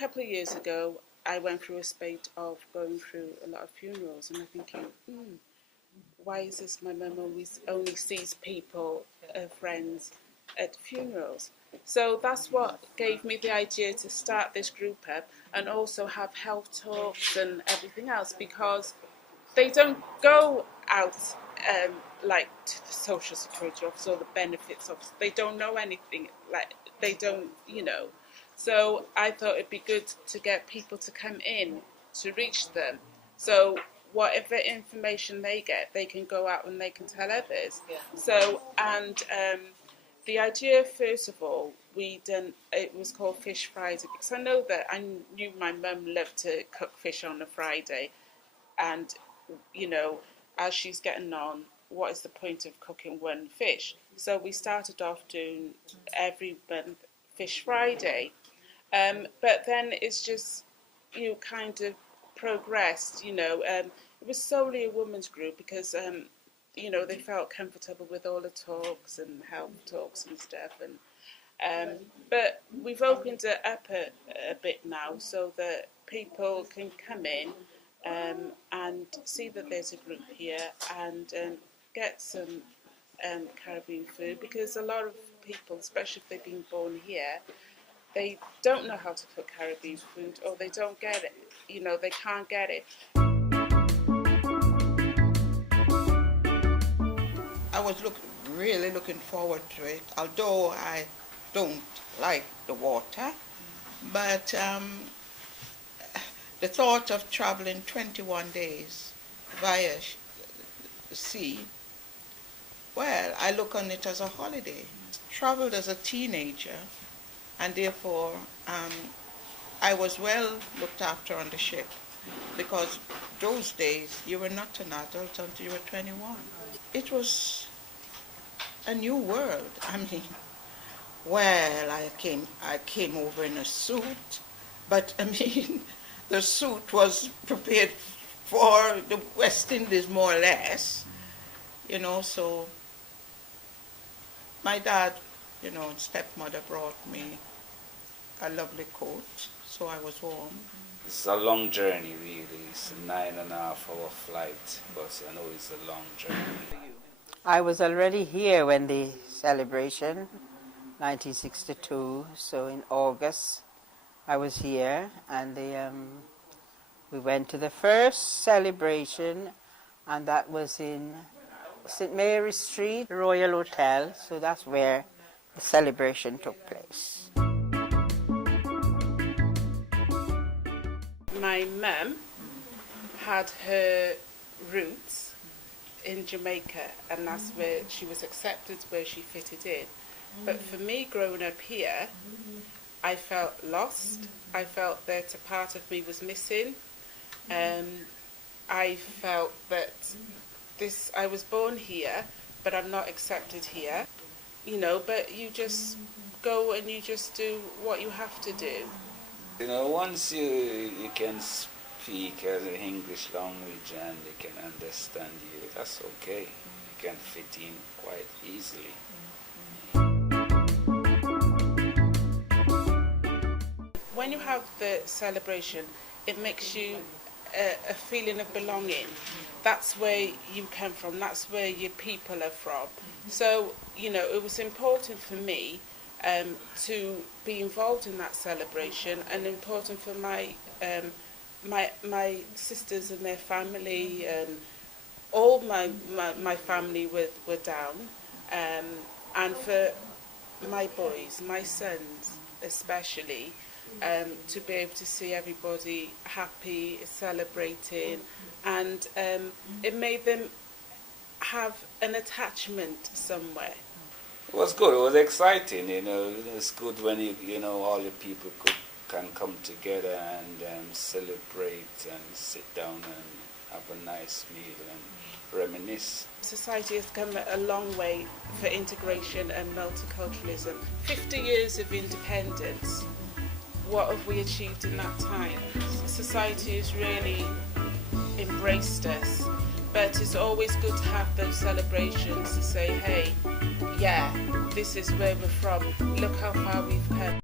couple of years ago, I went through a spate of going through a lot of funerals, and I'm thinking, why is this my mum only sees people, friends, at funerals? So that's what gave me the idea to start this group up and also have health talks and everything else, because they don't go out like to the social security office or the benefits office. They don't know anything, like they don't, So I thought it'd be good to get people to come in to reach them. So whatever information they get, they can go out and they can tell others. Yeah. So, and the idea, first of all, it was called Fish Friday, because I know that I knew my mum loved to cook fish on a Friday, and as she's getting on, what is the point of cooking one fish? So we started off doing every month Fish Friday, but then it's just kind of progressed. It was solely a women's group because they felt comfortable with all the talks and health talks and stuff, and but we've opened it up a bit now so that people can come in and see that there's a group here and get some Caribbean food, because a lot of people, especially if they've been born here, they don't know how to cook Caribbean food, or they don't get it. They can't get it. I was really looking forward to it, although I don't like the water, but the thought of traveling 21 days via the sea, well, I look on it as a holiday. Traveled as a teenager, and therefore I was well looked after on the ship, because those days you were not an adult until you were 21. It was a new world. I mean, well, I came over in a suit, but I mean, the suit was prepared for the West Indies more or less, so my dad, and stepmother brought me a lovely coat, so I was warm. It's a long journey, really. It's a 9.5-hour flight, but I know it's a long journey. I was already here when the celebration, 1962, so in August I was here, and we went to the first celebration, and that was in St. Mary's Street, Royal Hotel, so that's where the celebration took place. My mum had her roots in Jamaica, and that's where she was accepted, where she fitted in. But for me, growing up here, I felt lost. I felt that a part of me was missing. I felt that I was born here, but I'm not accepted here. But you just go and you just do what you have to do. Once you can speak as an English language and they can understand you, that's okay. You can fit in quite easily. When you have the celebration, it makes you a feeling of belonging. That's where you come from, that's where your people are from. So, it was important for me to be involved in that celebration, and important for my sisters and their family, and all my family were down, and for my boys, my sons especially, to be able to see everybody happy, celebrating, and it made them have an attachment somewhere. It was good. It was exciting. It's good when all the people can come together and celebrate and sit down and have a nice meal and reminisce. Society has come a long way for integration and multiculturalism. 50 years of independence. What have we achieved in that time? Society has really embraced us, but it's always good to have those celebrations to say, hey, yeah, this is where we're from, look how far we've come.